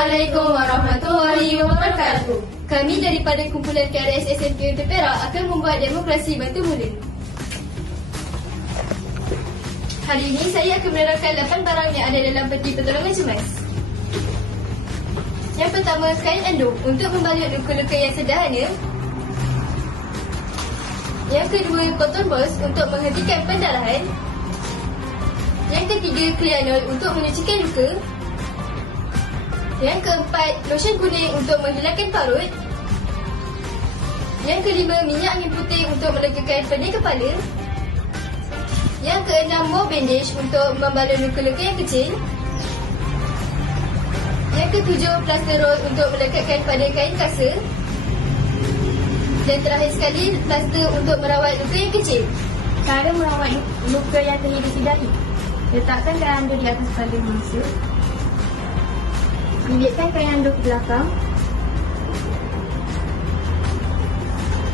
Assalamualaikum warahmatullahi wabarakatuh. Kami daripada kumpulan KRS SMK Unit Perak akan membuat demonstrasi bantu mula. Hari ini saya akan menerangkan 8 barang yang ada dalam peti pertolongan cemas. Yang pertama, kain anduk untuk membalut luka-luka yang sederhana. Yang kedua, cotton balls untuk menghentikan pendarahan. Yang ketiga, Cleanol untuk menyucikan luka. Yang keempat, lotion kuning untuk menghilangkan parut. Yang kelima, minyak angin putih untuk melegakan pening kepala. Yang keenam, more bandage untuk membalut luka-luka yang kecil. Yang ketujuh, plaster roll untuk melekatkan pada kain kasa. Dan terakhir sekali, plaster untuk merawat luka yang kecil. Cara merawat luka yang terhiris-hidahi. Letakkan kain anduk di atas kepala mangsa. Lilitkan kain anduk ke belakang.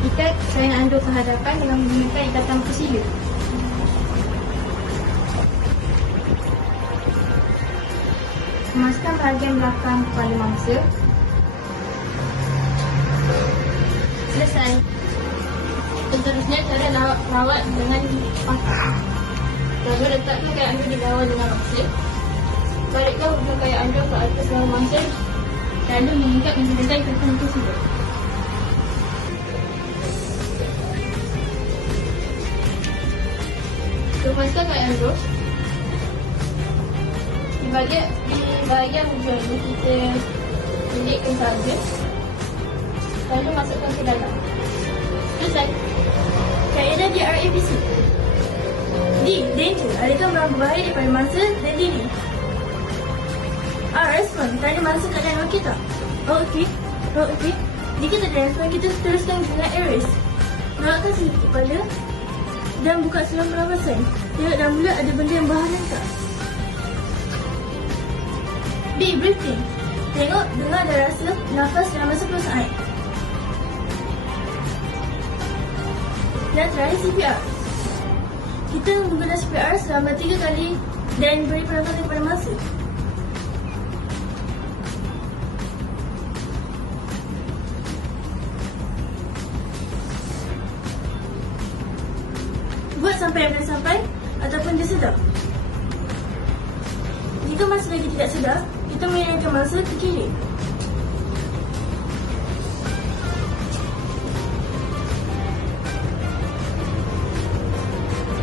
Ikat kain anduk ke hadapan dengan menggunakan ikatan persila. Kemaskan bahagian belakang kepala mangsa. Selesai. Seterusnya, cara rawat dengan patah. Lalu letakkan kain anduk di bawah dengan mangsa. Balikkan hujung kain anduk ke atas bawah mangsa. Lalu mengikat menggunakan ikatan persila. Kemaskan kain anduk. Di bahagian hujung ini kita lilitkan saja. Lalu masukkan ke dalam. Selesai. Kaedah DRABC. D. Danger. Alihkan barang berbahaya daripada mangsa dan diri. R. Respon. Tanda mangsa keadaan awak kita. O. Equip. Jika tak ada respon, kita teruskan dengan erase. Rawatkan sedikit kepala dan buka seluruh pernafasan. Tengok dalam mulut ada benda yang bahaya tak? B. Breathing. Tengok, dengar dan rasa nafas dalam masa perusahaan. Dan terakhir, CPR. Kita menggunakan CPR selama 3 kali dan beri perlakuan kepada mangsa. Buat sampai dia sampai ataupun dia sedar. Jika mangsa lagi tidak sedar, kita mengirimkan mangsa ke kiri.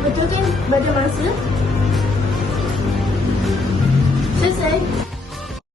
Betulkan badan mangsa